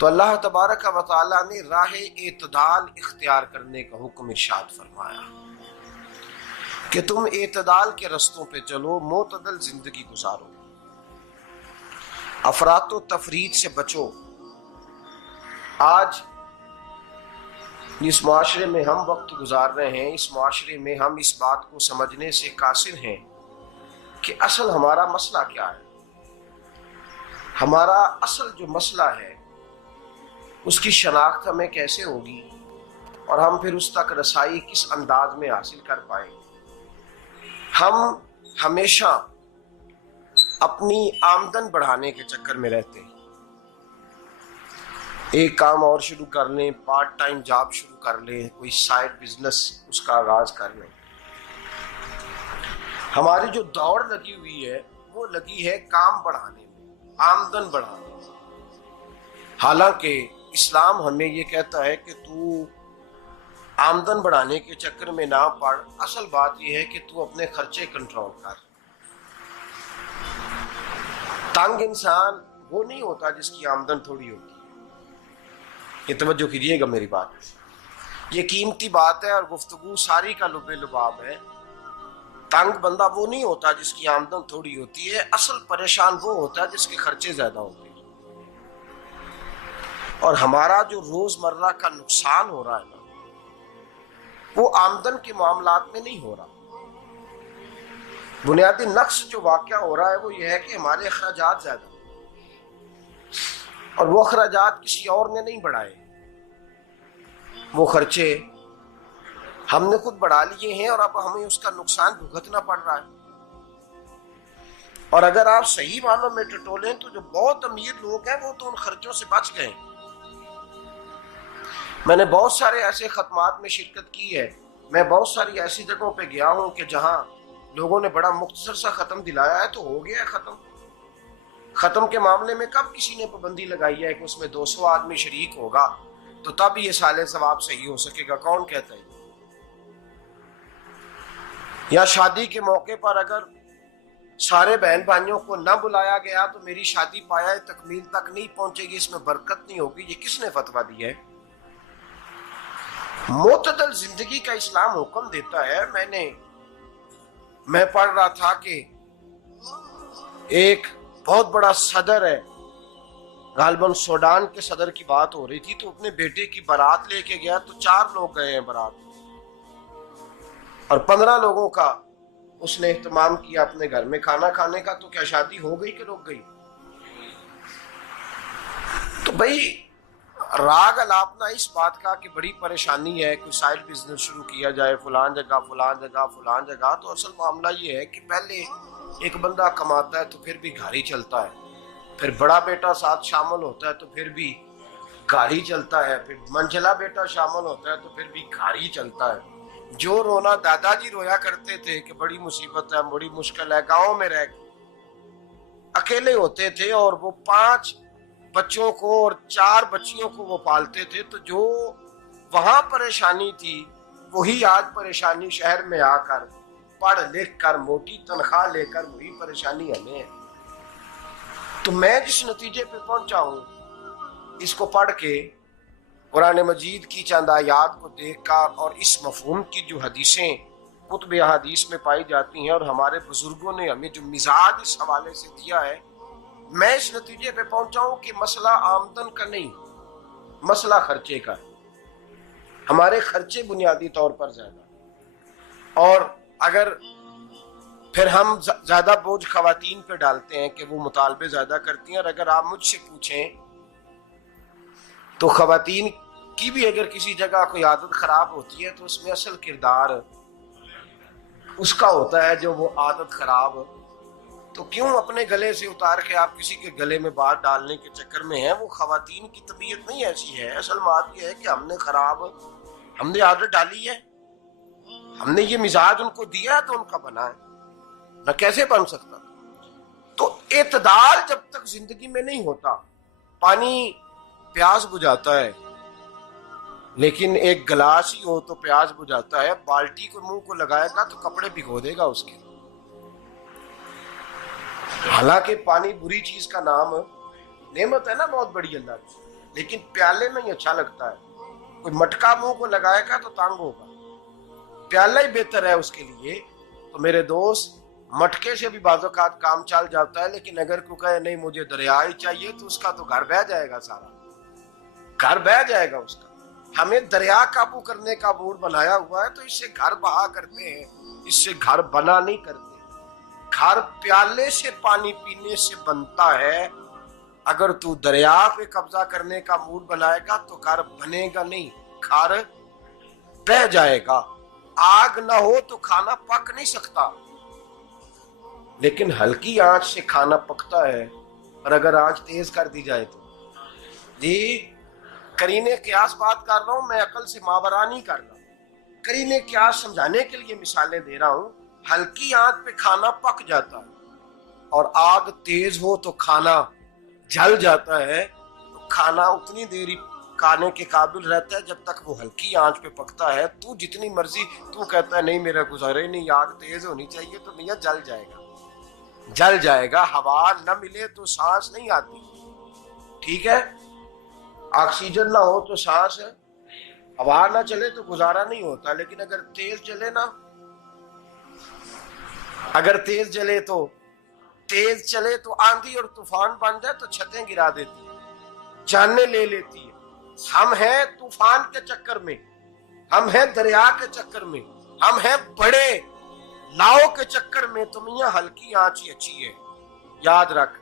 तो अल्लाह तबारक व तआला ने राह एतदाल इख्तियार करने का हुक्म इरशाद फरमाया कि तुम एतदाल के रस्तों पे चलो, मोतदल जिंदगी गुजारो, अफरातो तफरीद से बचो। आज जिस माशरे में हम वक्त गुजार रहे हैं, इस माशरे में हम इस बात को समझने से कासिर हैं कि असल हमारा मसला क्या है। हमारा असल जो मसला है उसकी शनाख्त हमें कैसे होगी और हम फिर उस तक रसाई किस अंदाज में हासिल कर पाए। हम हमेशा अपनी आमदन बढ़ाने के चक्कर में रहते हैं। एक काम और शुरू कर लें, पार्ट टाइम जॉब शुरू कर लें, कोई साइड बिजनेस उसका आगाज कर लें। हमारी जो दौड़ लगी हुई है वो लगी है काम बढ़ाने में, आमदन बढ़ाने में। हालांकि इस्लाम हमें ये कहता है कि तू आमदन बढ़ाने के चक्कर में ना पड़, असल बात यह है कि तू अपने खर्चे कंट्रोल कर। तंग इंसान वो नहीं होता जिसकी आमदन थोड़ी होती है। ये तवज्जो कीजिएगा मेरी बात, ये कीमती बात है और गुफ्तगू सारी का लुबे लुबाब है। तंग बंदा वो नहीं होता जिसकी आमदन थोड़ी होती है, असल परेशान वो होता है जिसके खर्चे ज्यादा होते हैं। और हमारा जो रोजमर्रा का नुकसान हो रहा है ना, वो आमदन के मामलात में नहीं हो रहा। बुनियादी नक्श जो वाकया हो रहा है वो ये है कि हमारे अखराजात ज्यादा, और वो अखराजात किसी और ने नहीं बढ़ाए। वो खर्चे हमने खुद बढ़ा लिए हैं और अब हमें उसका नुकसान भुगतना पड़ रहा है। और अगर आप सही मानों में टटोलें तो जो बहुत अमीर लोग हैं वो तो उन खर्चों से बच गए। मैंने बहुत सारे ऐसे खत्मात में शिरकत की है, मैं बहुत सारी ऐसी जगहों पे गया हूं कि जहां लोगों ने बड़ा मुख्तसर सा खत्म दिलाया है तो हो गया है खत्म। खत्म के मामले में कब किसी ने पाबंदी लगाई है कि उसमें 200 आदमी शरीक होगा तो तब ये साले सवाब सही हो सकेगा? कौन कहता है? या शादी के मौके पर अगर सारे बहन भाइयों को न बुलाया गया तो मेरी शादी पाया तकमील तक नहीं पहुंचेगी, इसमें बरकत नहीं होगी, ये किसने फतवा दिया है? मोतदल जिंदगी का इस्लाम हुक्म देता है। मैं पढ़ रहा था कि एक बहुत बड़ा सदर है, गालबन सूडान के सदर की बात हो रही थी, तो अपने बेटे की बारात लेके गया तो 4 लोग गए हैं बारात, और 15 लोगों का उसने एहतमाम किया अपने घर में खाना खाने का। तो क्या शादी हो गई कि रुक गई? तो भाई राग अलापना इस बात का कि बड़ी परेशानी है, कोई साइड बिजनेस शुरू किया जाए फलान जगह फलान जगह फलान जगह, तो असल मामला ये है कि पहले एक बंदा कमाता है तो फिर भी घर ही चलता है, फिर बड़ा बेटा साथ शामिल होता है तो फिर भी घर ही चलता है, फिर मंझला बेटा शामिल होता है तो फिर भी घर ही चलता है। जो रोना दादाजी रोया करते थे कि बड़ी मुसीबत है, बड़ी मुश्किल है, गाँव में रह अकेले होते थे और वो 5 बच्चों को और 4 बच्चियों को वो पालते थे, तो जो वहां परेशानी थी वही आज परेशानी शहर में आकर पढ़ लिख कर मोटी तनख्वाह लेकर वही परेशानी हमें है। तो मैं जिस नतीजे पे पहुंचा हूं इसको पढ़ के, कुरान मजीद की चंद आयात को देखकर और इस मफहूम की जो हदीसें कुतुब हदीस में पाई जाती हैं और हमारे बुजुर्गों ने हमें जो मिजाज इस हवाले से दिया है, मैं इस नतीजे पे पहुंचा हूं कि मसला आमदन का नहीं, मसला खर्चे का है। हमारे खर्चे बुनियादी तौर पर ज्यादा, और अगर फिर हम ज्यादा बोझ खवातीन पे डालते हैं कि वो मुतालबे ज्यादा करती हैं। और अगर आप मुझसे पूछें तो खवातीन की भी अगर किसी जगह कोई आदत खराब होती है तो उसमें असल किरदार उसका होता है जो वो आदत खराब। तो क्यों अपने गले से उतार के आप किसी के गले में बात डालने के चक्कर में है? वो खवातीन की तबीयत नहीं ऐसी है। असल बात यह है कि हमने आदत डाली है, हमने ये मिजाज उनको दिया है तो उनका बना है, न कैसे बन सकता। तो एतदाल जब तक जिंदगी में नहीं होता, पानी प्यास बुझाता है लेकिन एक गिलास ही हो तो प्यास बुझाता है, बाल्टी को मुंह को लगाएगा तो कपड़े भिगो देगा उसके। हालांकि पानी बुरी चीज का नाम नेमत है ना, बहुत बड़ी अल्लाह की, लेकिन प्याले में ही अच्छा लगता है। कोई मटका मुंह को लगाएगा तो तंग होगा, प्याला ही बेहतर है उसके लिए। तो मेरे दोस्त, मटके से भी बाज़-औक़ात काम चल जाता है, लेकिन अगर कोई कहे नहीं मुझे दरिया ही चाहिए, तो उसका तो घर बह जाएगा, सारा घर बह जाएगा उसका। हमें दरिया काबू करने का मूड बनाया हुआ है, तो इससे घर बहा करते हैं, इससे घर बना नहीं करते। घर प्याले से पानी पीने से बनता है। अगर तू दरिया पे कब्जा करने का मूड बनाएगा तो घर बनेगा नहीं, घर बह जाएगा। आग ना हो तो खाना पक नहीं सकता, लेकिन हल्की आंच से खाना पकता है। और अगर आंच तेज कर दी जाए तो जी, करीने क्यास बात कर रहा हूं मैं, अकल से मावरा नहीं कर रहा। करीने क्यास समझाने के लिए मिसालें दे रहा हूं। हल्की आंच पे खाना पक जाता है, और आग तेज हो तो खाना जल जाता है। तो खाना उतनी देर खाने के काबिल रहता है जब तक वो हल्की आंच पे पकता है। तू जितनी मर्जी तू कहता है नहीं मेरा गुजारे नहीं, आग तेज होनी चाहिए, तो मियां जल जाएगा, जल जाएगा। हवा न मिले तो सांस नहीं आती, ठीक है। ऑक्सीजन ना हो तो सांस है, हवा ना चले तो गुजारा नहीं होता। लेकिन अगर तेज जले ना, अगर तेज जले तो तेज चले तो आंधी और तूफान बन जाए तो छतें गिरा देती है, जाने ले लेती है। हम हैं तूफान के चक्कर में, हम हैं दरिया के चक्कर में, हम हैं बड़े नाव के चक्कर में। तो मियां हल्की आंच ही अच्छी है, याद रख।